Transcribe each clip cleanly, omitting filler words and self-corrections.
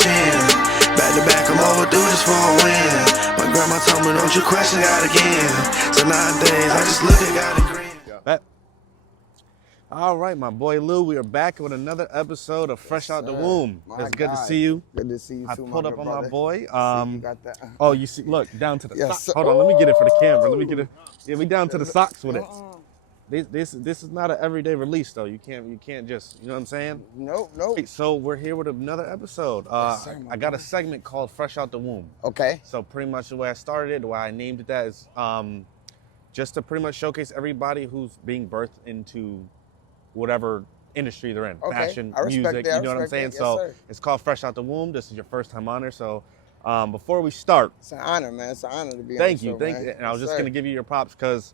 chin. Back to back, I'm overdue just for a win. My grandma told me, don't you question God again. So nowadays, I just look at God and grin. All right, my boy Lou, we are back with another episode of Fresh Out the Womb. It's good to see you. Good to see you too, I pulled up on my boy. See, you got that. Oh, you see, look, down to the Yes, socks. sir. Hold on, let me get it for the camera. Let me get it. Yeah, we down to the socks with it. This is not an everyday release though. You can't just, you know what I'm saying? Nope. So we're here with another episode. Yes, sir, I got a segment called Fresh Out the Womb. Okay. So pretty much the way I started it, the way I named it that is just to pretty much showcase everybody who's being birthed into whatever industry they're in, Okay. fashion, I respect music, that. you know what I'm saying? Yes, So sir. it's called Fresh Out the Womb. This is your first time on there. So before we start, It's an honor, man. It's an honor to be on thank the you. show, Thank man. you. And I was Yes, just sir. gonna give you your props because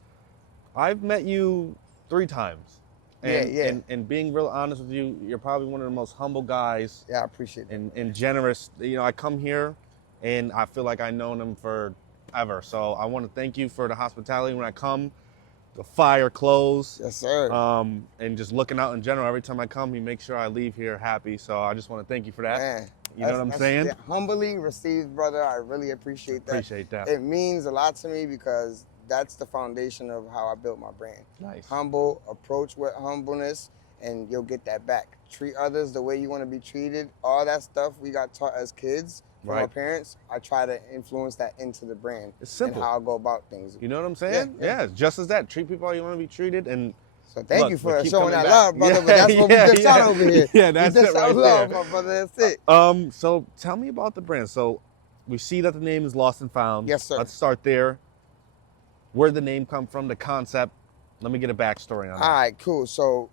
I've met you 3 times. And, Yeah. and being real honest with you, you're probably one of the most humble guys Yeah, I appreciate that. and generous. You know, I come here and I feel like I've known him forever. So I want to thank you for the hospitality when I come, the fire clothes, Yes, sir. and just looking out in general. Every time I come, you make sure I leave here happy. So I just want to thank you for that. Man, You know what I'm saying? Yeah, humbly received, brother. I really appreciate that. Appreciate that. It means a lot to me because that's the foundation of how I built my brand. Nice. Humble, approach with humbleness, and you'll get that back. Treat others the way you want to be treated. All that stuff we got taught as kids from our parents. I try to influence that into the brand. It's simple. And how I go about things. You know what I'm saying? Yeah, just as that. Treat people how you want to be treated. And So thank look, you we for keep showing coming that back. love, brother. But that's what we dish out over here. Yeah, that's we dish it right out love, there. my brother. That's it. So tell me about the brand. So we see that the name is Lostnfound. Yes, sir. Let's start there. Where did the name come from, the concept? Let me get a backstory on that. All right, cool. So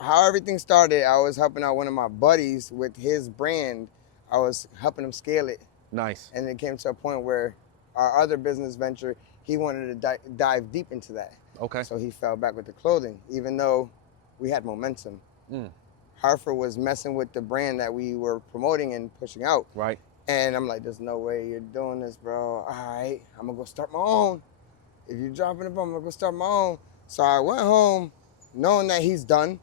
how everything started, I was helping out one of my buddies with his brand. I was helping him scale it. Nice. And it came to a point where our other business venture, he wanted to dive deep into that. Okay. So he fell back with the clothing, even though we had momentum. Hartford was messing with the brand that we were promoting and pushing out. Right. And I'm like, there's no way you're doing this, bro. All right, I'm going to go start my own. If you're dropping the bomb, I'm going to go start my own. So I went home knowing that he's done.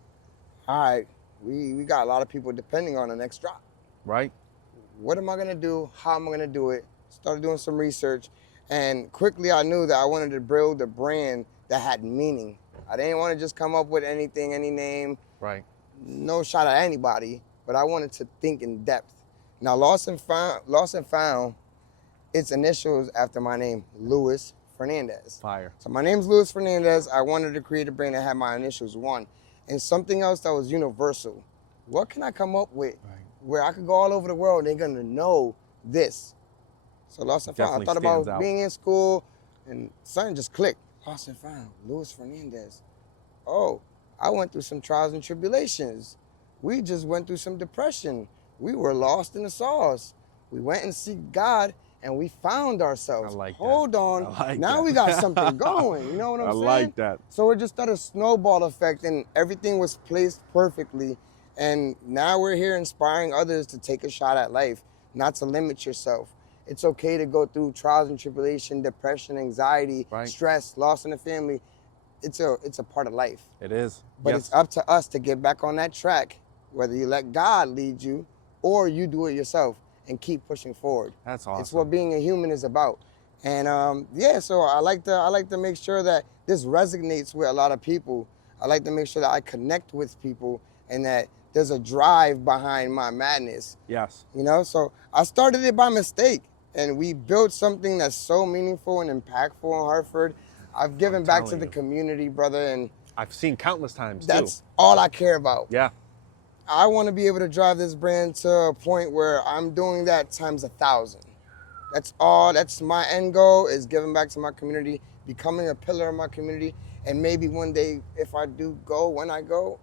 All right, we got a lot of people depending on the next drop. Right. What am I going to do? How am I going to do it? Started doing some research. And quickly I knew that I wanted to build a brand that had meaning. I didn't want to just come up with anything, any name. Right. No shot at anybody, but I wanted to think in depth. Now, Lostnfound, its initials after my name, Louis Fernandez. Fire. So my name's Louis Fernandez. I wanted to create a brand that had my initials, one, and something else that was universal. What can I come up with where I could go all over the world and they're gonna know this? So Lostnfound, I thought about being in school and something just clicked. Lostnfound, Louis Fernandez. Oh, I went through some trials and tribulations. We just went through some depression. We were lost in the sauce. We went and seek God and we found ourselves. I like that. Hold on. I like now that. we got something going. You know what I'm saying? I like that. So it just started a snowball effect and everything was placed perfectly. And now we're here inspiring others to take a shot at life, not to limit yourself. It's okay to go through trials and tribulation, depression, anxiety, stress, loss in the family. It's a part of life. It is. But it's up to us to get back on that track, whether you let God lead you or you do it yourself and keep pushing forward. That's awesome. It's what being a human is about. And yeah, so I like to make sure that this resonates with a lot of people. I like to make sure that I connect with people and that there's a drive behind my madness. Yes. You know, so I started it by mistake and we built something that's so meaningful and impactful in Hartford. I've given back to the community, brother, and I've seen countless times, that's all I care about. Yeah. I want to be able to drive this brand to a point where I'm doing that times 1,000. That's all. That's my end goal, is giving back to my community, becoming a pillar of my community, and maybe one day, if I do go, when I go,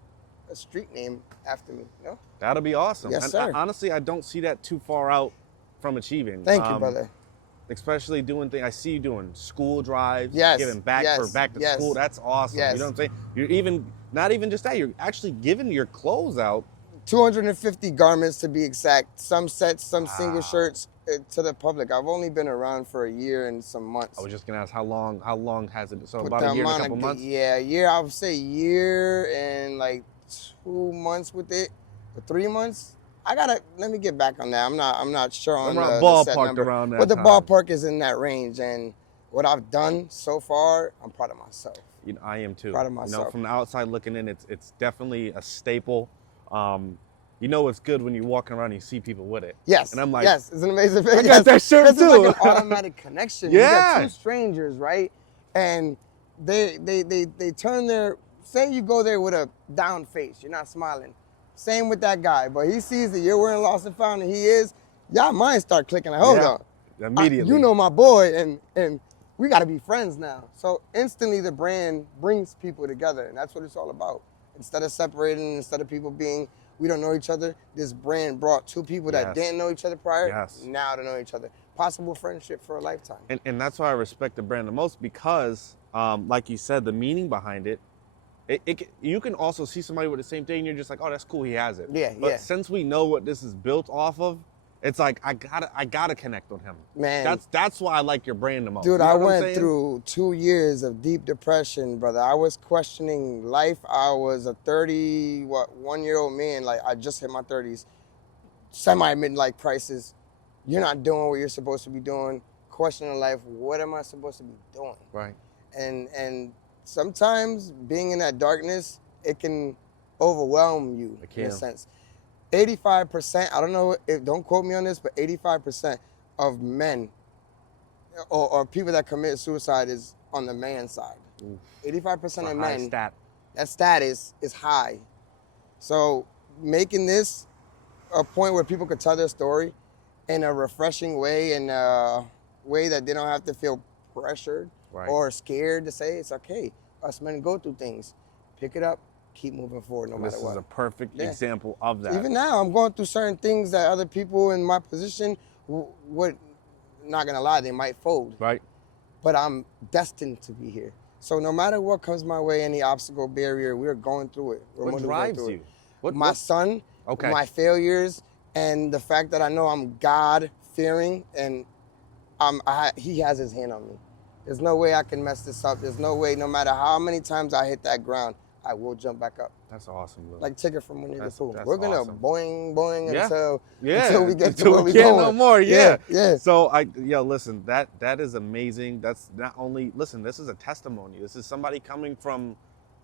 a street name after me. You know? That'll be awesome. Yes, and sir. Honestly, I don't see that too far out from achieving. Thank you, brother. Especially doing things. I see you doing school drives, Yes, giving back for back to yes, school. That's awesome. yes. You know what I'm saying? You're even, not even just that, you're actually giving your clothes out. 250 garments to be exact. Some sets, some single shirts to the public. I've only been around for a year and some months. I was just gonna ask how long has it? So With about the a year and a amount couple of- months? Yeah, a year. I would say a year and like 2 months with it. Or 3 months. let me get back on that. I'm not sure on Around the set ballpark number, around that but the time. ballpark is in that range. And what I've done so far, I'm proud of myself. You know, I am too. Proud of You know, myself. from the outside looking in, it's definitely a staple. You know, it's good when you're walking around and you see people with it. Yes. And I'm like, yes, it's an amazing thing. I got that shirt This too. is like an automatic connection. You Yeah. got two strangers, right? And they turn their, say you go there with a down face, you're not smiling. Same with that guy, but he sees that you're wearing Lostnfound and he is, y'all minds start clicking. Like, hold Yeah. on. Immediately. You know my boy, and we got to be friends now. So instantly the brand brings people together, and that's what it's all about. Instead of separating, instead of people being, we don't know each other, this brand brought two people that Yes. didn't know each other prior, Yes. now to know each other. Possible friendship for a lifetime. And that's why I respect the brand the most because, like you said, the meaning behind it, you can also see somebody with the same thing and you're just like, oh, that's cool, he has it. Yeah, but yeah. since we know what this is built off of, it's like I gotta connect with him. Man. That's why I like your brand the most. Dude, You know I what I'm went saying? through 2 years of deep depression, brother. I was questioning life. I was a 1-year-old man. Like, I just hit my 30s. Semi-midlife crisis. You're not doing what you're supposed to be doing. Questioning life. What am I supposed to be doing? Right. And sometimes being in that darkness, it can overwhelm you It in a can. sense. 85%, I don't know, don't quote me on this, but 85% of men or people that commit suicide is on the man side. 85% It's a of high men, stat. that status is high. So making this a point where people could tell their story in a refreshing way, in a way that they don't have to feel pressured Right. or scared to say it's okay. Us men go through things. Pick it up, keep moving forward no matter This what. is a perfect Yeah. example of that. Even now, I'm going through certain things that other people in my position would, not gonna lie, they might fold. Right. But I'm destined to be here. So no matter what comes my way, any obstacle, barrier, we're going through it. We're What maneuvering drives through you? it. My son, Okay. my failures, and the fact that I know I'm God-fearing, and he has his hand on me. There's no way I can mess this up. There's no way, no matter how many times I hit that ground, I will jump back up. That's awesome, bro. Like Tigger from Winnie the Pooh. That's We're gonna awesome. boing Yeah. until we get to Until where we we can't going. no more. Yeah. Yeah. So listen, that is amazing. That's not only, listen, this is a testimony. This is somebody coming from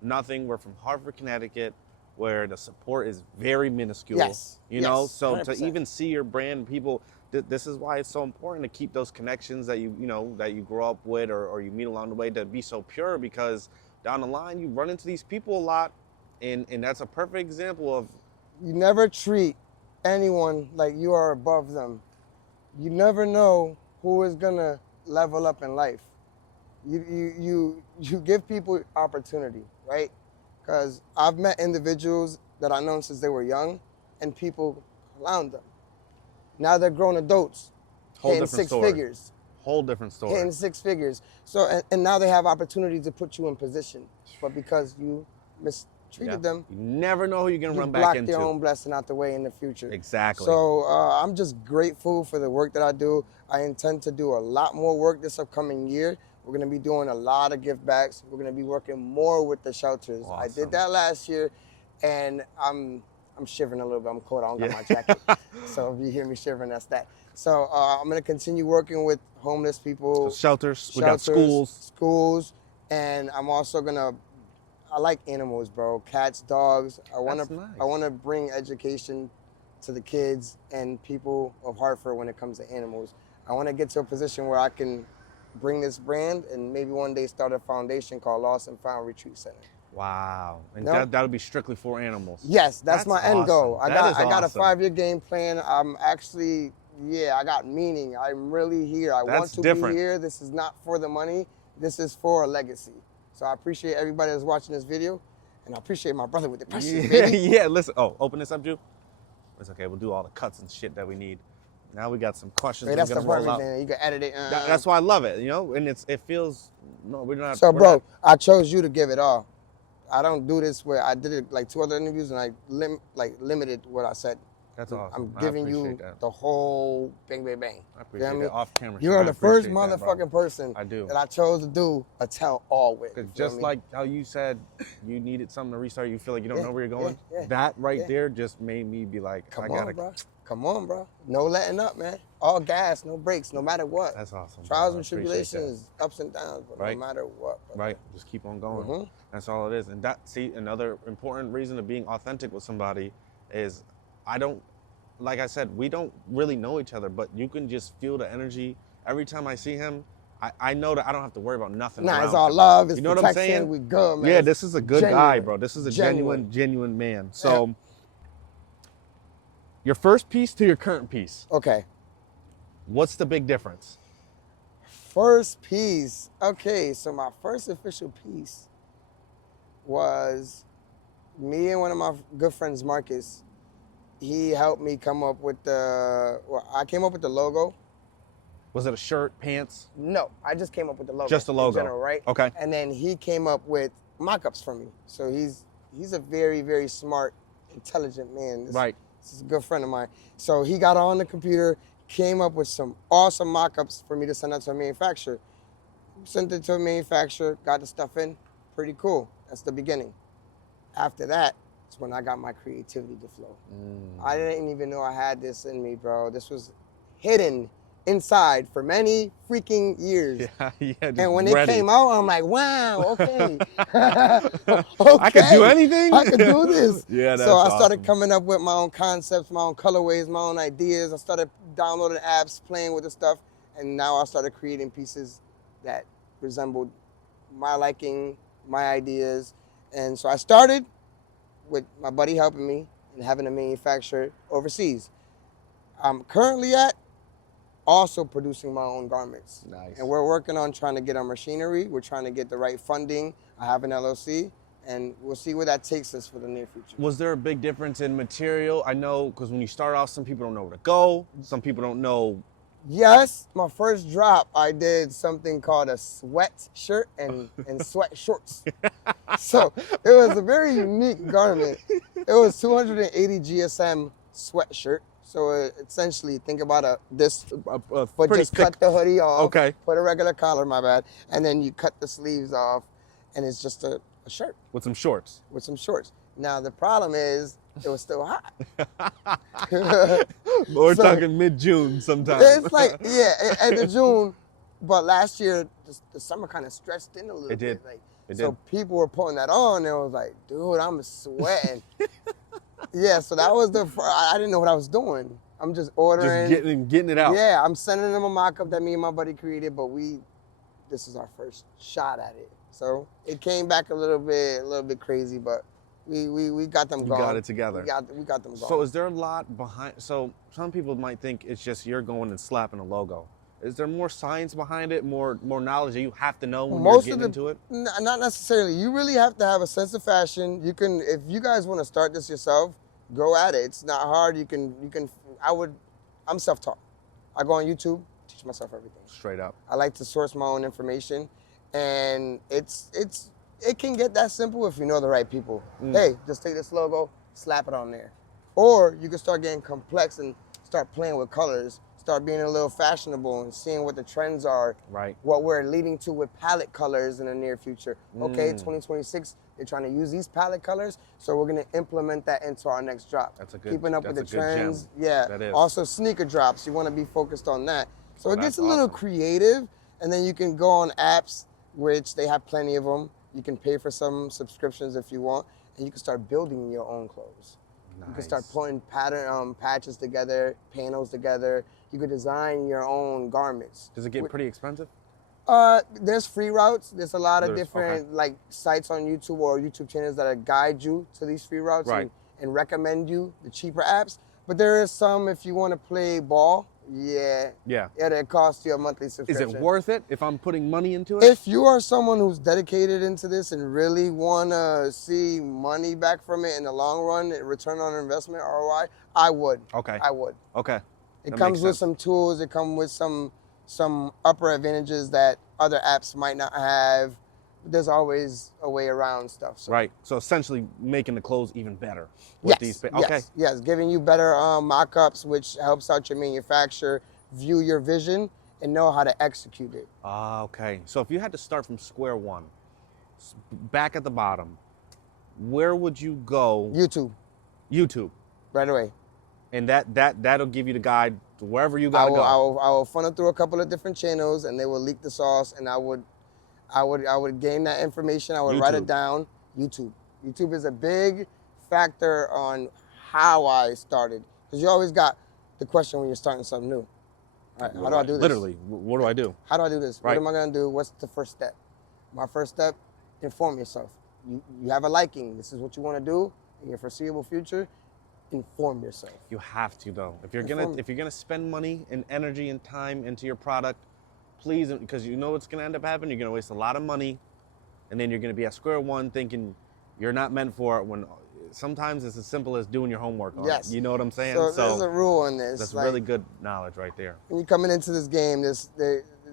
nothing. We're from Hartford, Connecticut, where the support is very minuscule. Yes. You know, Yes. so 100%. to even see your brand, people, this is why it's so important to keep those connections that you grow up with or you meet along the way, to be so pure, because down the line you run into these people a lot, and that's a perfect example of, You never treat anyone like you are above them. You never know who is gonna level up in life. You give people opportunity, right? Because I've met individuals that I've known since they were young, and people clowned them. Now they're grown adults, Whole hitting different six story. figures, whole different story. hitting 6 figures. So and now they have opportunity to put you in position, but because you mistreated them, You never know who you're gonna you run back block into. their own blessing out the way in the future. Exactly. So I'm just grateful for the work that I do. I intend to do a lot more work this upcoming year. We're gonna be doing a lot of gift backs. We're gonna be working more with the shelters. I Awesome. did that last year, and I'm shivering a little bit. I'm cold. I don't got my jacket. So if you hear me shivering, that's that. So I'm gonna continue working with homeless people. So shelters, we got schools. And I'm also gonna. I like animals, bro. Cats, dogs. I That's nice. wanna bring education to the kids and people of Hartford when it comes to animals. I wanna get to a position where I can bring this brand and maybe one day start a foundation called Lostnfound Retreat Center. Wow. And No. that'll be strictly for animals. Yes, that's my end goal. awesome. I got a awesome. 5-year game plan. I'm actually, I got meaning. I'm really here. I want That's to different. be here. This is not for the money. This is for a legacy. So I appreciate everybody that's watching this video, and I appreciate my brother with the questions, Yeah, baby. yeah, listen. Oh, open this up, Drew. It's okay. We'll do all the cuts and shit that we need. Now we got some questions. Hey, we're that's the gonna part, roll out. man. You can edit it. That's why I love it, and it feels, no, we're not. So, we're bro, not- I chose you to give it all. I don't do this where I did it like 2 other interviews and I limited what I said. That's awesome. I'm I giving you appreciate that. the whole bang, bang, bang. I appreciate You know that. what I mean? Off camera. You shit, are I the first appreciate that, bro. motherfucking person I do. that I chose to do a tell all with. Because You feel just me? like how you said you needed something to restart, you feel like you don't know where you're going. yeah, that right yeah. there just made me be like, Come I gotta. on, bro. Come on, bro. No letting up, man. All gas, no brakes, no matter what. That's awesome. Trials bro. and I appreciate that. tribulations, ups and downs, but Right. no matter what. Bro. Right. Just keep on going. Mhm. That's all it is. And that, see, another important reason of being authentic with somebody is I don't, like I said, we don't really know each other, but you can just feel the energy. Every time I see him, I know that I don't have to worry about nothing. Nah, around it's all him. love. It's You know what I'm protection. saying? We good, man. Yeah, It's this is a good guy, genuine. bro. This is a genuine man. So, Yeah. your first piece to your current piece, Okay. what's the big difference? First piece. Okay, so my first official piece was me and one of my good friends, Marcus. He helped me come up with I came up with the logo. Was it a shirt, pants? No, I just came up with the logo. Just the logo. In general, right? Okay. And then he came up with mock-ups for me. So he's a very, very smart, intelligent man. Right. This is a good friend of mine. So he got on the computer, came up with some awesome mock-ups for me to send out to a manufacturer. Sent it to a manufacturer, got the stuff in. Pretty cool. That's the beginning. After that, it's when I got my creativity to flow. I didn't even know I had this in me, bro. This was hidden inside for many freaking years. Yeah, just And when ready. it came out, I'm like, wow, okay. I could do anything? I could do this. Yeah, that's So I started awesome. coming up with my own concepts, my own colorways, my own ideas. I started downloading apps, playing with the stuff, and now I started creating pieces that resembled my liking, my ideas. And so I started with my buddy helping me and having a manufacturer overseas. I'm currently also producing my own garments. Nice. And we're working on trying to get our machinery. We're trying to get the right funding. I have an LLC, and we'll see where that takes us for the near future. Was there a big difference in material? I know, because when you start off, some people don't know where to go. Some people don't know. Yes, my first drop, I did something called a sweat shirt and sweat shorts. So it was a very unique garment. It was 280 GSM sweatshirt. So essentially, think about this, but pretty just thick. cut the hoodie off. Okay. Put a regular collar, my bad, and then you cut the sleeves off, and it's just a shirt With some shorts. with some shorts. Now the problem is, it was still hot. We're So- talking mid-June sometime. It's like, yeah, end of June, but last year the summer kind of stretched in a little It did. bit. Like, It so did. people were putting that on, and it was like, dude, I'm sweating. Yeah, so that was I didn't know what I was doing. I'm just ordering. Just getting it out. Yeah, I'm sending them a mock-up that me and my buddy created, but this is our first shot at it. So it came back a little bit crazy, but we got them You going. got it together. We got them going. So is there a lot behind? So some people might think it's just you're going and slapping a logo. Is there more science behind it? More knowledge that you have to know when you're getting into it? Not necessarily. You really have to have a sense of fashion. You can, if you guys want to start this yourself, go at it. It's not hard. I'm self-taught. I go on YouTube, teach myself everything. Straight up. I like to source my own information, and it can get that simple if you know the right people. Hey, just take this logo, slap it on there. Or you can start getting complex and start playing with colors, start being a little fashionable and seeing what the trends are, Right. what we're leading to with palette colors in the near future. Okay, 2026, they're trying to use these palette colors, so we're gonna implement that into our next drop. That's a good- Keeping up with the that's a good gem. trends. Yeah. That is. Also sneaker drops, you wanna be focused on that. So Oh, it gets that's a little awesome. creative, and then you can go on apps, which they have plenty of them. You can pay for some subscriptions if you want, and you can start building your own clothes. You can start Nice. putting pattern patches together, panels together. You could design your own garments. Does it get pretty expensive? There's free routes. There's a lot of There's- different like sites on YouTube or YouTube channels that guide you to these free routes Right. and recommend you the cheaper apps. But there is some if you want to play ball. Yeah, Yeah. it'll cost you a monthly Is subscription. it worth it if I'm putting money into it? If you are someone who's dedicated into this and really want to see money back from it in the long run, return on investment, ROI, I would. Okay. I would. Okay. It That comes makes with sense. some tools. It comes with some upper advantages that other apps might not have. there's always a way around stuff. So. Right. So essentially making the clothes even better with Yes, these. Okay. yes, giving you better mock-ups, which helps out your manufacturer view your vision and know how to execute it. Okay. So if you had to start from square one, back at the bottom, where would you go? YouTube, YouTube. right away. And that'll give you the guide to wherever you I gotta will, go. I will funnel through a couple of different channels, and they will leak the sauce, and I would gain that information. I would write YouTube. it down. YouTube is a big factor on how I started, because you always got the question when you're starting something new. All right, how do I do this? Literally, what do I do? How do I do this? Right. What am I gonna do? What's the first step? My first step, inform yourself. You have a liking. This is what you want to do in your foreseeable future. Inform yourself. You have to though. If you're gonna spend money and energy and time into your product, please, because you know what's gonna end up happening. You're gonna waste a lot of money, and then you're gonna be at square one thinking you're not meant for it. When sometimes it's as simple as doing your homework on Yes. it. You know what I'm saying? So there's a rule on this. That's like, really good knowledge right there. when you're coming into this game,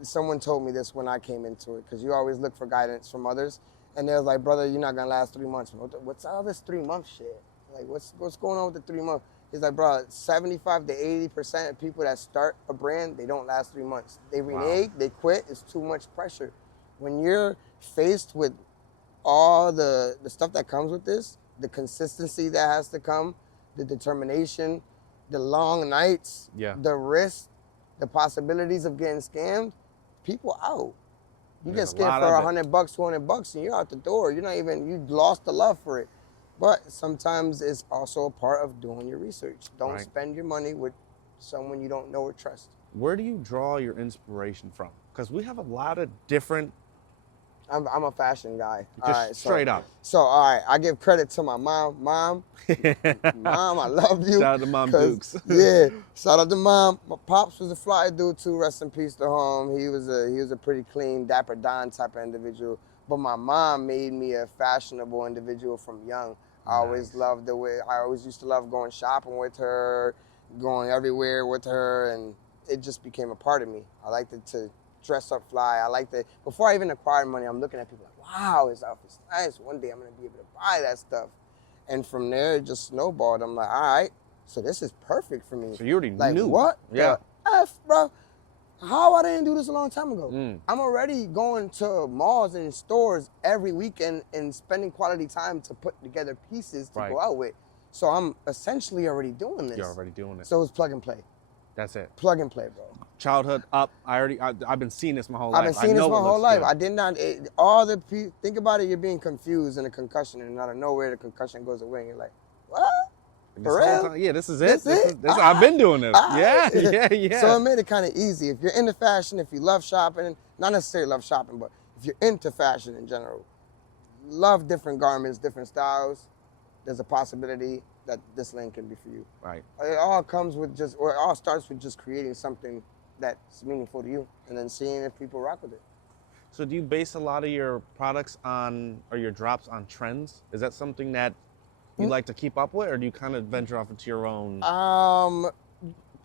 someone told me this when I came into it, because you always look for guidance from others, and they was like, brother, you're not gonna last 3 months. What's all this 3 month shit? Like, what's going on with the 3 month? He's like, bro, 75 to 80% of people that start a brand, they don't last 3 months. They renege, they quit. It's too much pressure. When you're faced with all the stuff that comes with this, the consistency that has to come, the determination, the long nights, the risk, the possibilities of getting scammed, people out. You There's get scammed for $100, $200, and you're out the door. You lost the love for it. But sometimes it's also a part of doing your research. Don't spend your money with someone you don't know or trust. Where do you draw your inspiration from? Because we have a lot of different. I'm a fashion guy. Just straight up. So, all right, I give credit to my mom. Mom, I love you. Shout out to Mom Dukes. Yeah, shout out to Mom. My pops was a fly dude too. Rest in peace to him. He was a pretty clean, dapper Don type of individual. But my mom made me a fashionable individual from young. I always loved the way. I always used to love going shopping with her, going everywhere with her, and it just became a part of me. I liked it to dress up fly. I liked it. Before I even acquired money, I'm looking at people like, wow, his outfit's nice. One day I'm gonna be able to buy that stuff. And from there, it just snowballed. I'm like, all right, so this is perfect for me. So you already like, knew. What? Yeah. The F, bro? How I didn't do this a long time ago? I'm already going to malls and stores every weekend and spending quality time to put together pieces to go out with. So I'm essentially already doing this. You're already doing it. So it's plug and play. That's it. Plug and play, bro. Childhood up. I've been seeing this my whole life. I've been seeing this my whole life. I did not. Think about it. You're being confused in a concussion, and out of nowhere the concussion goes away, and you're like, what? For real? Yeah, this is it. This I've been doing this. Yeah. So it made it kind of easy. If you're into fashion, if you love shopping, not necessarily love shopping, but if you're into fashion in general, love different garments, different styles, there's a possibility that this lane can be for you. Right. It all comes with it all starts with just creating something that's meaningful to you, and then seeing if people rock with it. So do you base a lot of your products on, or your drops on trends? Is that something that you like to keep up with, or do you kind of venture off into your own?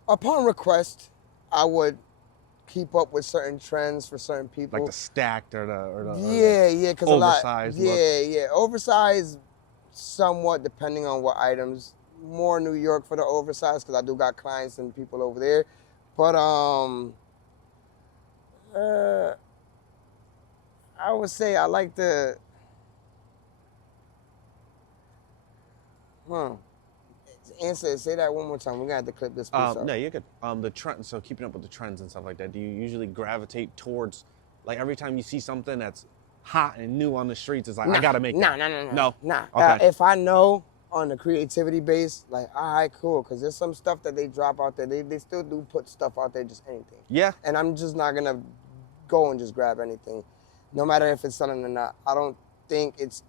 Upon request, I would keep up with certain trends for certain people. Like the stacked or the yeah, because a lot. Oversized look. Yeah, oversized, somewhat depending on what items. More New York for the oversized, because I do got clients and people over there. But I would say I like the. Say that one more time. We're gonna have to clip this piece up. No, you're good. The trend. So keeping up with the trends and stuff like that. Do you usually gravitate towards, like, every time you see something that's hot and new on the streets, it's like, I gotta make that. No. Okay. If I know on the creativity base, like, all right, cool, because there's some stuff that they drop out there. They still do put stuff out there, just anything. Yeah. And I'm just not gonna go and just grab anything, no matter if it's selling or not. I don't think it's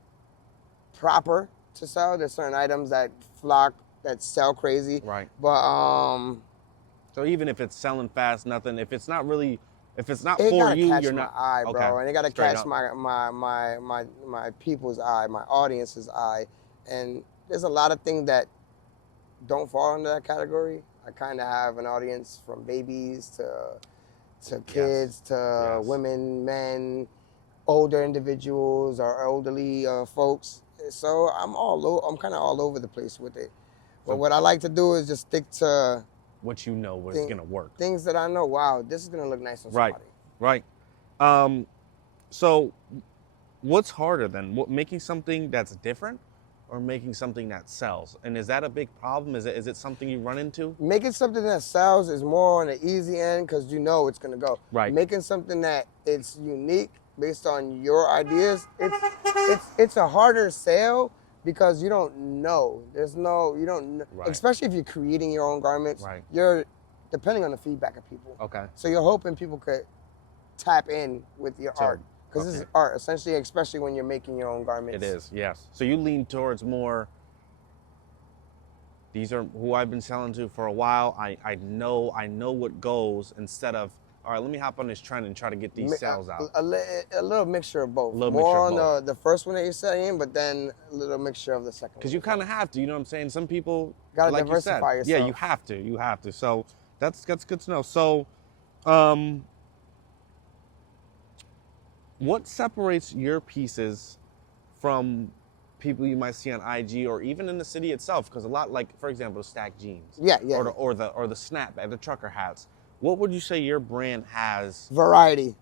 proper to sell. There's certain items that sell crazy. Right. But so even if it's selling fast, nothing. If it's not for you, you're not. Eye, bro, okay. And it gotta Straight catch up. my people's eye, my audience's eye, and there's a lot of things that don't fall into that category. I kind of have an audience from babies to kids to women, men, older individuals or elderly folks. So I'm kind of all over the place with it. But So- what I like to do is just stick to What you know was gonna work. things that I know. Wow, this is gonna look nice on Right. somebody. Right. So what's harder then? Making something that's different or making something that sells? And is that a big problem? Is it something you run into? Making something that sells is more on the easy end because you know it's gonna go. Right. Making something that it's unique based on your ideas, it's a harder sale because you don't know. You don't know. Right. Especially if you're creating your own garments. Right. You're depending on the feedback of people. Okay. So you're hoping people could tap in with your art. Because this is art, essentially, especially when you're making your own garments. It is, yes. So you lean towards more, these are who I've been selling to for a while. I know what goes, instead of, all right, let me hop on this trend and try to get these sales out. A little mixture of both. A little More mixture of on the first one that you're saying, but then a little mixture of the second one. Because you kind of have to, you know what I'm saying? Some people, Gotta like diversify you said, yourself. yeah, you have to. So that's good to know. So, what separates your pieces from people you might see on IG or even in the city itself? Because a lot, like for example, the stacked jeans, Yeah. or the snapback, the trucker hats. What would you say your brand has? Variety.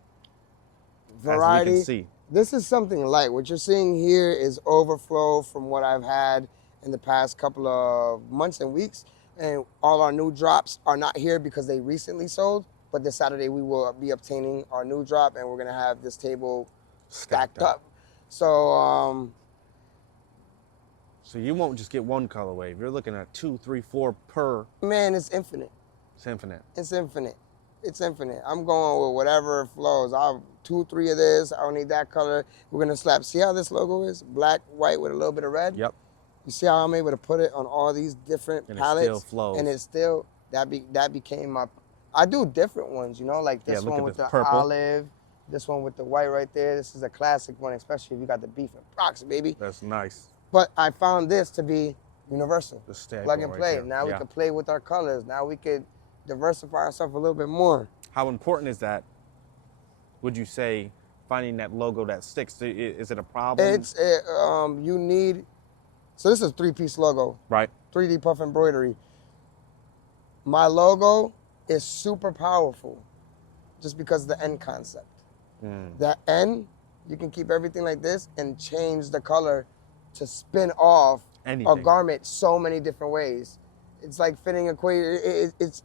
As we can see. This is something light. What you're seeing here is overflow from what I've had in the past couple of months and weeks. And all our new drops are not here because they recently sold. But this Saturday we will be obtaining our new drop, and we're gonna have this table stacked up. So So you won't just get one colorway. If you're looking at 2, 3, 4 per. man, it's infinite. It's infinite. It's infinite. It's infinite. I'm going with whatever flows. I'll 2, 3 of this. I don't need that color. We're gonna slap. See how this logo is? Black, white with a little bit of red. Yep. You see how I'm able to put it on all these different palettes? It still flows. And it still that became my. I do different ones, you know, like this look one at with this the purple. olive, this one with the white right there. This is a classic one, especially if you got the beef and prox, baby. That's nice. But I found this to be universal. The staple Plug and right play. there. Now we Yeah. can play with our colors. Now we could diversify ourselves a little bit more. How important is that, would you say, finding that logo that sticks? Is it a problem? You need. So this is a 3-piece logo, Right. 3D puff embroidery. My logo is super powerful, just because of the end concept. That end, you can keep everything like this and change the color to spin off Anything. a garment so many different ways. It's like fitting a it's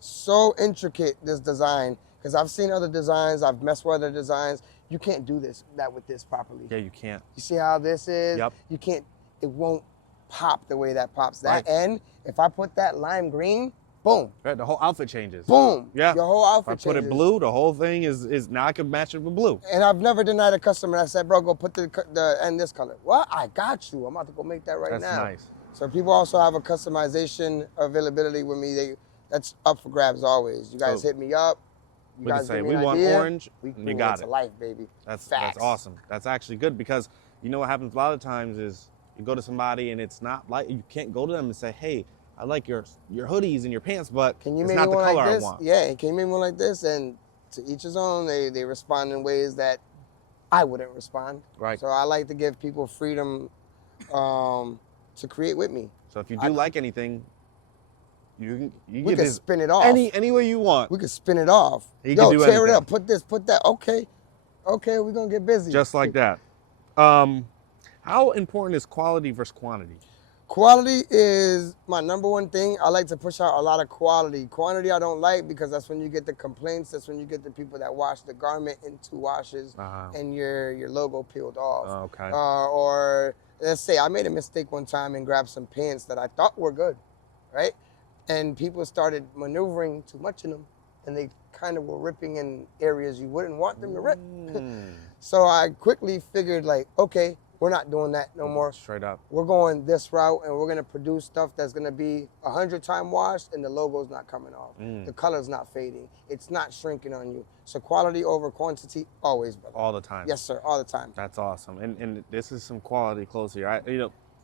so intricate, this design, because I've seen other designs, I've messed with other designs. You can't do that with this properly. Yeah, you can't. You see how this is? Yep. You can't, it won't pop the way that pops. That Right. end, if I put that lime green, boom, Right, the whole outfit changes. boom. Yeah. Your whole If I outfit put changes. it blue, the whole thing is now I can match it with blue. And I've never denied a customer that said, bro, go put the end this color. Well, I got you. I'm about to go make that right That's now. nice. So people also have a customization availability with me. That's up for grabs always. You guys So hit me up. You we can guys say give me we an want idea. orange, We and you got to it. life, baby. That's Facts. awesome. That's actually good, because you know what happens a lot of times is you go to somebody and it's not like, you can't go to them and say, hey, I like your hoodies and your pants, but Can you it's make not me the one color like I this? want. Yeah, can you make me one like this? And to each his own. They respond in ways that I wouldn't respond. Right. So I like to give people freedom to create with me. So if you do like anything, you We get can this spin it off. any way you want. We can spin it off. You Yo, can do tear anything. it up. Put this, put that. Okay, we're gonna get busy. Just like that. How important is quality versus quantity? Quality is my number one thing. I like to push out a lot of quality. Quantity I don't like, because that's when you get the complaints. That's when you get the people that wash the garment in 2 washes and your logo peeled off. Okay. Or let's say I made a mistake one time and grabbed some pants that I thought were good, right? And people started maneuvering too much in them, and they kind of were ripping in areas you wouldn't want them to rip. So I quickly figured, like, okay, we're not doing that no more. Straight up. We're going this route, and we're gonna produce stuff that's gonna be 100-time washed, and the logo's not coming off. The color's not fading. It's not shrinking on you. So quality over quantity, always, brother. All the time. Yes, sir, all the time. That's awesome. And this is some quality clothes here.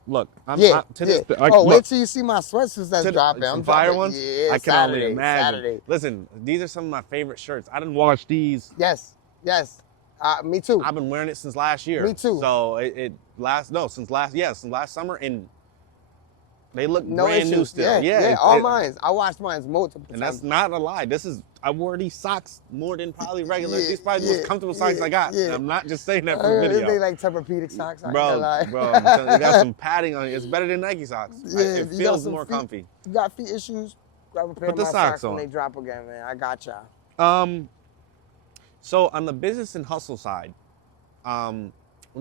Look, Wait till you see my sweatsuits that's dropping. Some I'm fire dropping- ones. Yeah, I can only imagine. Saturday. Listen, these are some of my favorite shirts. I didn't wash these. Yes. Me too. I've been wearing it since last year. Me too. So since last summer, and they look No brand new issues. still. Yeah. All mine. I washed mine multiple And times. that's not a lie. I wore these socks more than probably regular. Yeah, These probably the most comfortable socks I got. yeah. And I'm not just saying that for video. They like Tempur-Pedic socks. I ain't Bro, gonna lie. I'm telling you, it got some padding on it. It's better than Nike socks. Yeah, It you got feels some more feet- comfy. You got feet issues? Grab a pair Put of the my socks socks when on. they drop again, man. I got y'all. So on the business and hustle side, when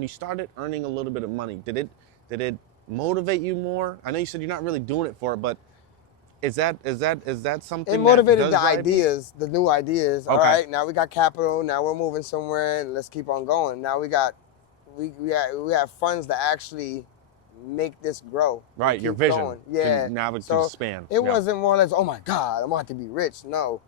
you started earning a little bit of money, did it motivate you more? I know you said you're not really doing it for it, but is that something It that motivated does the drive you? ideas, the new ideas. All Okay. right, now we got capital. Now we're moving somewhere, and let's keep on going. Now we have funds to actually make this grow. Right, Keep your vision. going. Yeah. Now it So can expand. It wasn't more or less, oh my God, I'm about to be rich. No,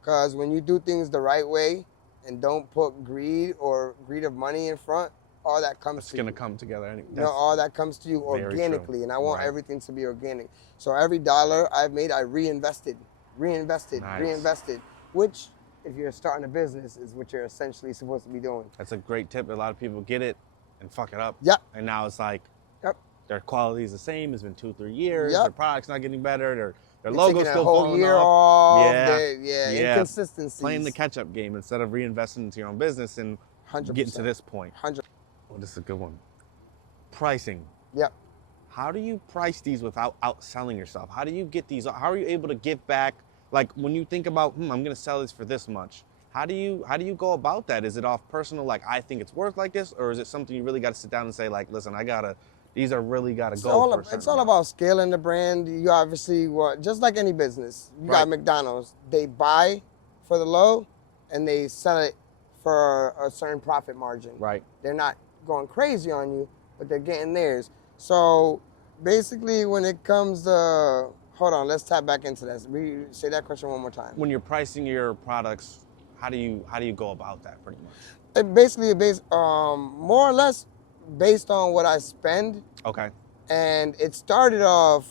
because when you do things the right way and don't put greed of money in front, all that comes It's to gonna you. come together. Anyway. No, all that comes to you very true. organically, and I want Right. everything to be organic. So every dollar I've made, I reinvested, Nice. which, if you're starting a business, is what you're essentially supposed to be doing. That's a great tip. A lot of people get it and fuck it up. Yep. And now it's like Yep. their quality is the same. It's been 2-3 years. Yep. Their product's not getting better. Their You're logo's taking still a whole falling year off. off. Yeah. Inconsistencies. Playing the catch-up game instead of reinvesting into your own business and 100%. getting to this point. 100. Oh, this is a good one. Pricing. Yep. How do you price these without outselling yourself? How do you get these? How are you able to give back? Like when you think about, I'm gonna sell this for this much. How do you go about that? Is it off personal, like I think it's worth like this, or is it something you really got to sit down and say, like, listen, these are really gotta go for a certain It's all amount? about scaling the brand. You obviously want, just like any business, you Right. got McDonald's. They buy for the low and they sell it for a certain profit margin. Right. They're not going crazy on you, but they're getting theirs. So basically, when it comes to, hold on, let's tap back into this. Say that question one more time. When you're pricing your products, how do you go about that pretty much? It basically more or less based on what I spend. Okay. And it started off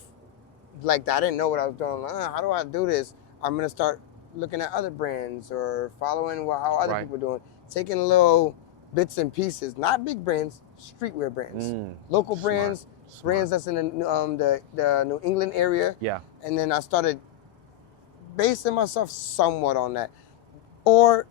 like that. I didn't know what I was doing. How do I do this? I'm gonna start looking at other brands or following how other Right. people are doing, taking little bits and pieces, not big brands, streetwear brands, local Smart. brands, brands that's in the New England area. Yeah. And then I started basing myself somewhat on that, or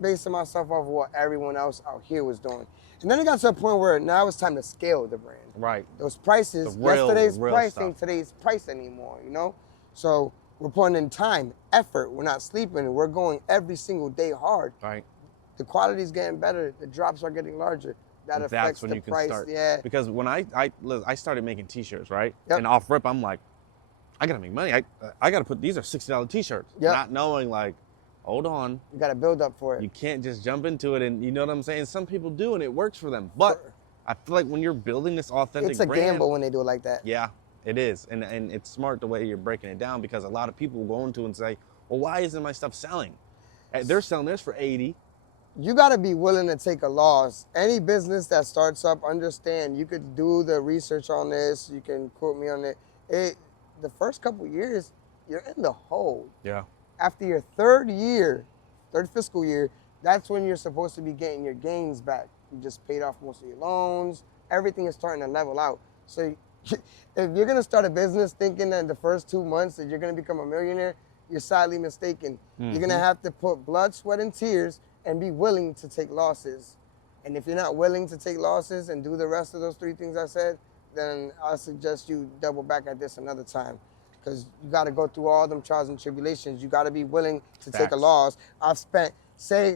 basing myself off what everyone else out here was doing. And then it got to a point where now it's time to scale the brand. Right. Those prices, The real yesterday's price stuff. ain't today's price anymore, you know? So we're putting in time, effort, we're not sleeping, we're going every single day hard. Right. The quality's getting better, the drops are getting larger. That affects That's when the you can price. start. Yeah. Because when I started making t-shirts, right? Yep. And off rip, I'm like, I gotta make money. I gotta put, these are $60 t-shirts. Yep. Not knowing like, hold on, You gotta build up for it. you can't just jump into it, and you know what I'm saying? Some people do and it works for them. But I feel like when you're building this authentic It's a brand, gamble when they do it like that. yeah, it is. And it's smart the way you're breaking it down, because a lot of people will go into it and say, well, why isn't my stuff selling? They're selling this for 80. You gotta be willing to take a loss. Any business that starts up, understand, you could do the research on this, you can quote me on it. The first couple years, you're in the hole. Yeah. After your third fiscal year, that's when you're supposed to be getting your gains back. You just paid off most of your loans. Everything is starting to level out. So if you're gonna start a business thinking that in the first 2 months that you're gonna become a millionaire, you're sadly mistaken. You're gonna have to put blood, sweat, and tears and be willing to take losses. And if you're not willing to take losses and do the rest of those 3 things I said, then I suggest you double back at this another time. Because you got to go through all them trials and tribulations. You got to be willing to take a Facts. loss. I've spent,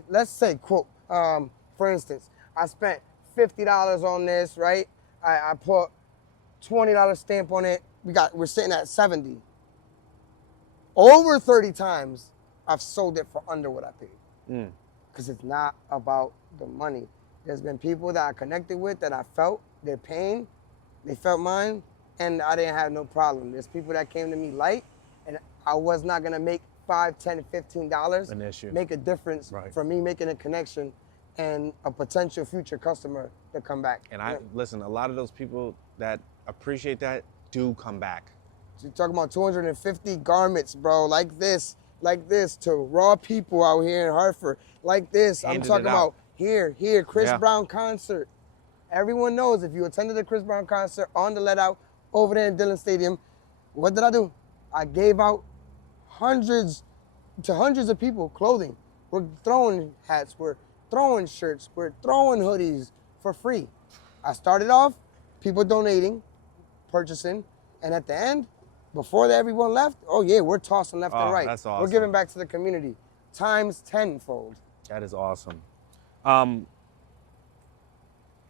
let's say, quote, for instance, I spent $50 on this, right? I put $20 stamp on it. We're sitting at 70. Over 30 times, I've sold it for under what I paid. Because it's not about the money. There's been people that I connected with that I felt their pain, they felt mine, and I didn't have no problem. There's people that came to me light, and I was not gonna make $5, $10, $15 An issue. make a difference Right. for me making a connection and a potential future customer to come back. And listen, a lot of those people that appreciate that do come back. You're talking about 250 garments, bro, like this, to raw people out here in Hartford, like this. I'm Handed talking it out. about Here, Chris Yeah. Brown concert. Everyone knows if you attended the Chris Brown concert on the Let Out over there in Dillon Stadium, what did I do? I gave out hundreds of people clothing. We're throwing hats, we're throwing shirts, we're throwing hoodies for free. I started off, people donating, purchasing, and at the end, before everyone left, oh yeah, we're tossing left and right. That's We're awesome. giving back to the community, times tenfold. That is awesome.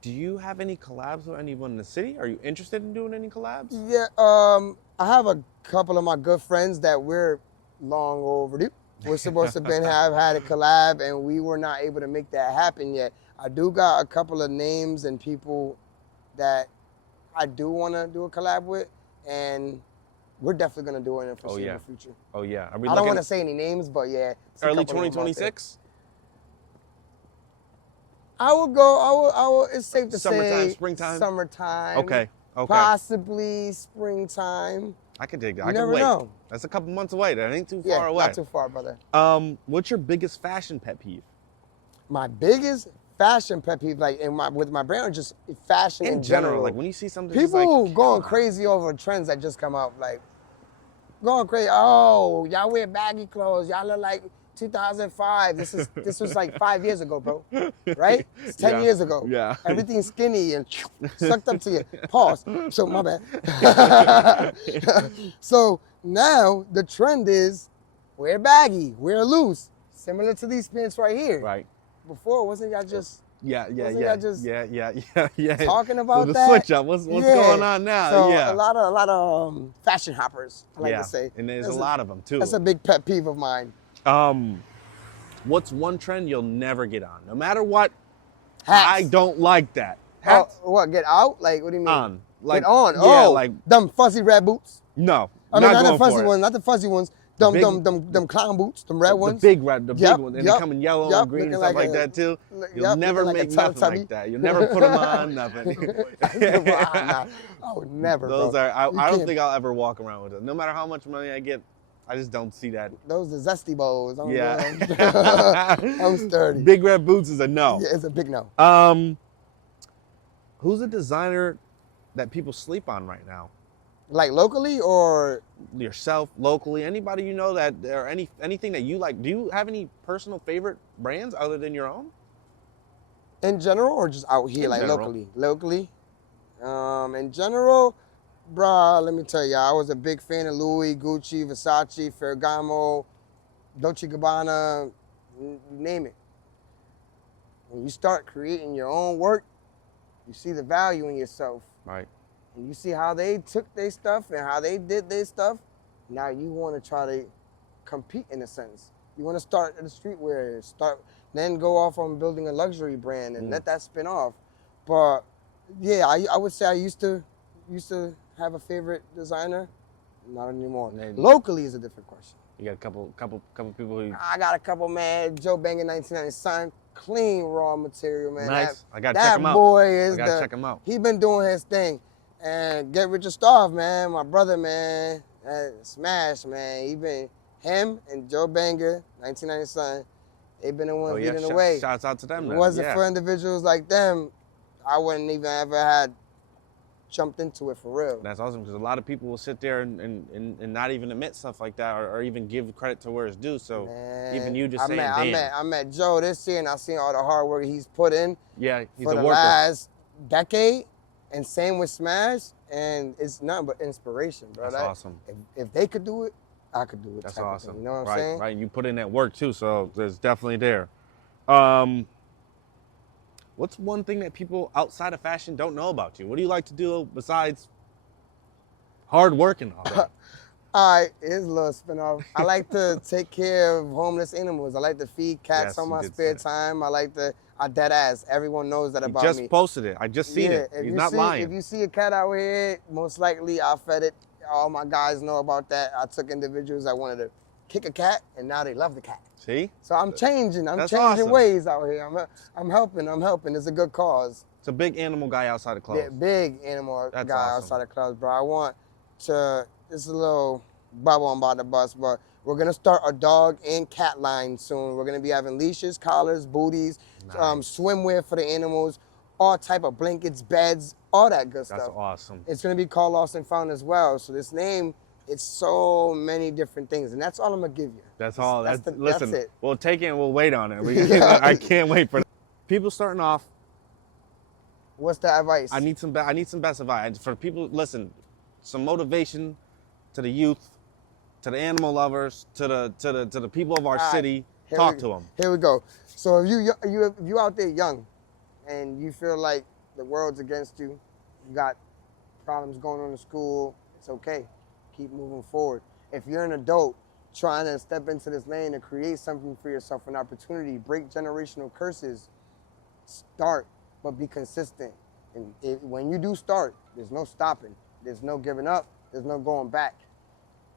Do you have any collabs with anyone in the city? Are you interested in doing any collabs? Yeah, I have a couple of my good friends that we're long overdue. We're supposed to have had a collab, and we were not able to make that happen yet. I do got a couple of names and people that I do want to do a collab with, and we're definitely going to do it in the foreseeable future. Oh yeah. I don't want to say any names, but yeah. Early 2026? I will, it's safe to Summertime, say. springtime? Summertime. Okay. Possibly springtime. I can dig that. You I can never wait. know. That's a couple months away. That ain't too Yeah, far away. not too far, brother. What's your biggest fashion pet peeve? My biggest fashion pet peeve, like with my brand, or just fashion in general. Like when you see something, people like, going crazy over trends that just come out, like going crazy. Oh, y'all wear baggy clothes. Y'all look like 2005. This was like 5 years ago, bro. Right? It's 10 years ago. Yeah. Everything's skinny and sucked up to you. Pause. So my bad. So now the trend is wear baggy, wear loose, similar to these pants right here. Right. Before, wasn't y'all just Yeah. just Yeah. talking about so the that? switch up. What's going on now? So yeah. a lot of fashion hoppers, I like to say. And there's That's a lot of them too. That's a big pet peeve of mine. What's one trend you'll never get on? No matter what, Hats. I don't like that. Oh, Hats what, get out? Like, what do you mean? on. Like, get on. Yeah, Oh, like, them fuzzy red boots. no. I mean, not going the fuzzy for it. ones, not the fuzzy ones. Them clown boots, them red ones. The big red, the Yep, big ones. And yep, they come in yellow yep, and green and looking stuff like like that too. You'll yep, never looking like make a nothing Teletubby. like that. You'll never put them on, nothing. I would never, Those bro. are, I You don't can't- think I'll ever walk around with them. No matter how much money I get, I just don't see that. Those are zesty bows. Yeah. I'm sturdy. Big red boots is a no. Yeah, it's a big no. Who's a designer that people sleep on right now? Like locally or Yourself, locally, anybody you know that, or anything that you like. Do you have any personal favorite brands other than your own? in general or just out here, In like general. locally? Locally. In general, bruh, let me tell you, I was a big fan of Louis, Gucci, Versace, Ferragamo, Dolce & Gabbana, you name it. When you start creating your own work, you see the value in yourself. Right. And you see how they took their stuff and how they did their stuff. Now you want to try to compete in a sense. You want to start at the streetwear, then go off on building a luxury brand and let that spin off. But yeah, I would say I used to have a favorite designer. Not anymore. Locally is a different question. You got a couple people who. I got a couple, man. Joe Banger 1990, clean raw material, man. Nice. I gotta that check him out. boy is I gotta check him out. He been doing his thing. And Get Rich or Starve, man, my brother, man, smash, man. Him and Joe Banger, 1990, they've been the ones leading the way. Shouts out to them. If then. it wasn't Yeah. for individuals like them, I wouldn't even ever had jumped into it for real. That's awesome because a lot of people will sit there and not even admit stuff like that or even give credit to where it's due. So Man, even you just saying, damn. I met Joe this year and I seen all the hard work he's put in Yeah, he's for a the worker. last decade. And same with Smash, and it's nothing but inspiration, bro. That's awesome. If they could do it, I could do it. That's type of awesome. thing, you know what I'm right, saying? right. And you put in that work too, so there's definitely there. What's one thing that people outside of fashion don't know about you? What do you like to do besides hard work and all that? All right, here's a little spin-off. I like to take care of homeless animals. I like to feed cats Yes, on you my did spare say. time. I dead ass. Everyone knows that He about just me. posted it. I just seen it. if He's you not see, lying. If you see a cat out here, most likely I fed it. All my guys know about that. I took individuals that wanted to kick a cat, and now they love the cat. See? So I'm changing. I'm That's changing awesome. ways out here. I'm helping. It's a good cause. It's a big animal guy outside of clothes. Yeah, big animal That's guy awesome. outside of clubs, bro. I want to. It's a little bubble I'm about to bust, but we're gonna start a dog and cat line soon. We're gonna be having leashes, collars, booties, Nice. swimwear for the animals, all type of blankets, beds, all that good That's stuff. awesome. It's gonna be called Lostnfound as well. So this name, it's so many different things, and that's all I'm gonna give you. That's all. Listen, Listen, that's it. we'll take it and we'll wait on it. Yeah. I can't wait for that. People starting off. What's the advice? I need some best advice for people. Listen, some motivation to the youth, to the animal lovers, to the people of our All right, city. here Talk we- to them. Here we go. So if you out there young, and you feel like the world's against you, you got problems going on in school, it's okay. Keep moving forward. If you're an adult trying to step into this lane and create something for yourself, an opportunity, break generational curses, start, but be consistent. And when you do start, there's no stopping. There's no giving up. There's no going back.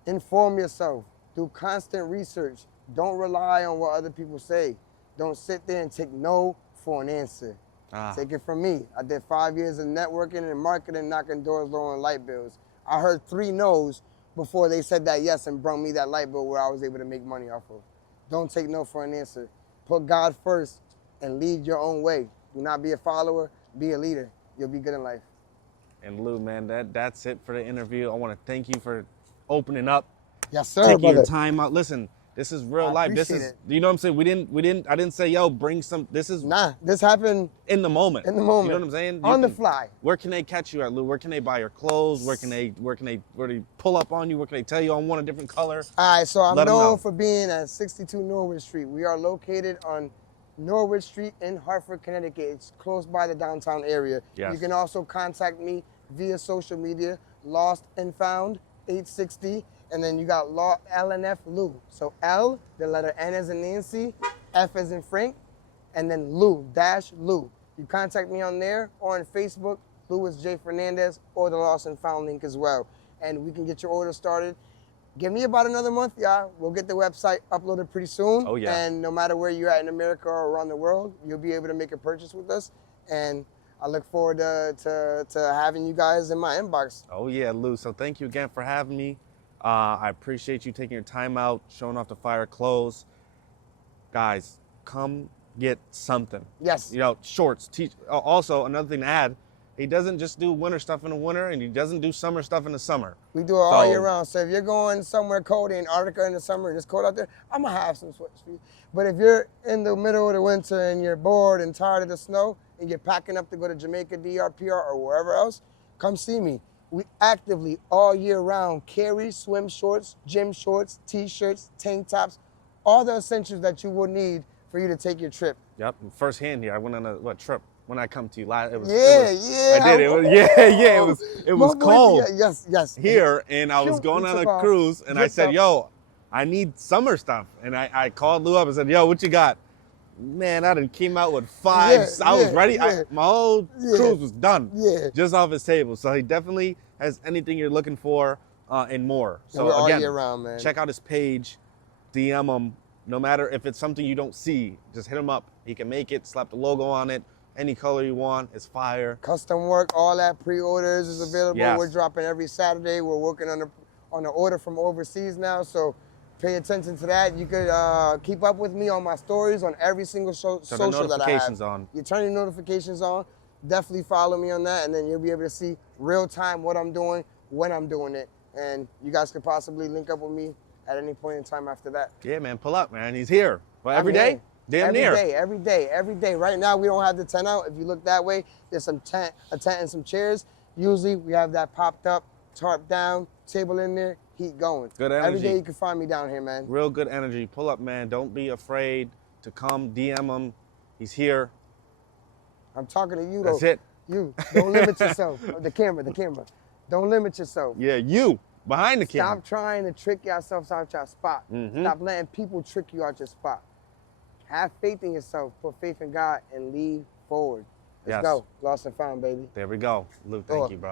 Inform yourself. Do constant research. Don't rely on what other people say. Don't sit there and take no for an answer. Take it from me. I did 5 years of networking and marketing, knocking doors, lowering light bills. I heard 3 no's before they said that yes and brought me that light bill where I was able to make money off of. Don't take no for an answer. Put God first and lead your own way. Do not be a follower, be a leader. You'll be good in life. And Lou, man, that's it for the interview. I want to thank you for opening up, Yes, sir, taking brother. your time out. Listen, this is real I life. This appreciate is, it. you know what I'm saying? I didn't say, yo, bring some. This is Nah, this happened in the moment. in the moment. You know what I'm saying? On the fly. Where can they catch you at, Lou? Where can they buy your clothes? Where they pull up on you? Where can they tell you I want a different color? All right, so I'm Let 'em know. known for being at 62 Norwood Street. We are located on Norwood Street in Hartford, Connecticut. It's close by the downtown area. Yes. You can also contact me via social media, Lost and Found 860, and then you got LNF Lou. So L, the letter N as in Nancy, F as in Frank, and then Lou, Lou. You contact me on there or on Facebook, Louis J. Fernandez, or the Lost and Found link as well. And we can get your order started. Give me about another month, y'all. We'll get the website uploaded pretty soon. Oh, yeah. And no matter where you're at in America or around the world, you'll be able to make a purchase with us. And I look forward to having you guys in my inbox. Oh yeah, Lou. So thank you again for having me. I appreciate you taking your time out, showing off the fire clothes. Guys, come get something. Yes. You know, shorts. Also, another thing to add, he doesn't just do winter stuff in the winter, and he doesn't do summer stuff in the summer. We do it all So- year round. So if you're going somewhere cold, Antarctica in the summer, and it's cold out there, I'm gonna have some sweats for you. But if you're in the middle of the winter and you're bored and tired of the snow, and you're packing up to go to Jamaica, DRPR, or wherever else, come see me. We actively all year round carry swim shorts, gym shorts, t-shirts, tank tops, all the essentials that you will need for you to take your trip. Yep. First hand here. I went on a trip when I come to you. Yeah. I did. It was My boy, cold. Yes. Here, and I was Shoot, going we on took a off, cruise, and I zipped said, up. yo, I need summer stuff. And I called Lou up and said, yo, what you got? Man, I done came out with 5. Yeah, I was yeah, ready. yeah. My whole Yeah. cruise was done. Yeah. Just off his table. So he definitely has anything you're looking for and more. So we're all again, year round, man. check out his page, DM him. No matter if it's something you don't see, just hit him up. He can make it, slap the logo on it, any color you want. It's fire. Custom work, all that pre-orders is available. Yes. We're dropping every Saturday. We're working on an order from overseas now, so pay attention to that. You could keep up with me on my stories on every single Turn the social that I have. notifications on. You turn your notifications on. Definitely follow me on that, and then you'll be able to see real time what I'm doing, when I'm doing it, and you guys could possibly link up with me at any point in time after that. Yeah, man, pull up, man. He's here. Well, every I'm day? here. Damn near. Every day. Right now, we don't have the tent out. If you look that way, there's a tent and some chairs. Usually, we have that popped up, tarp down, table in there, heat going. Good Every energy. day you can find me down here, man. Real good energy. Pull up, man. Don't be afraid to come. DM him. He's here. I'm talking to you, though. That's it. You. Don't limit yourself. The camera. Don't limit yourself. Yeah, you. Behind the camera. Stop trying to trick yourself out your spot. Mhm. Stop letting people trick you out your spot. Have faith in yourself. Put faith in God and lead forward. Let's Yes. go. Lost and found, baby. There we go. Lou, Go. thank you, bro.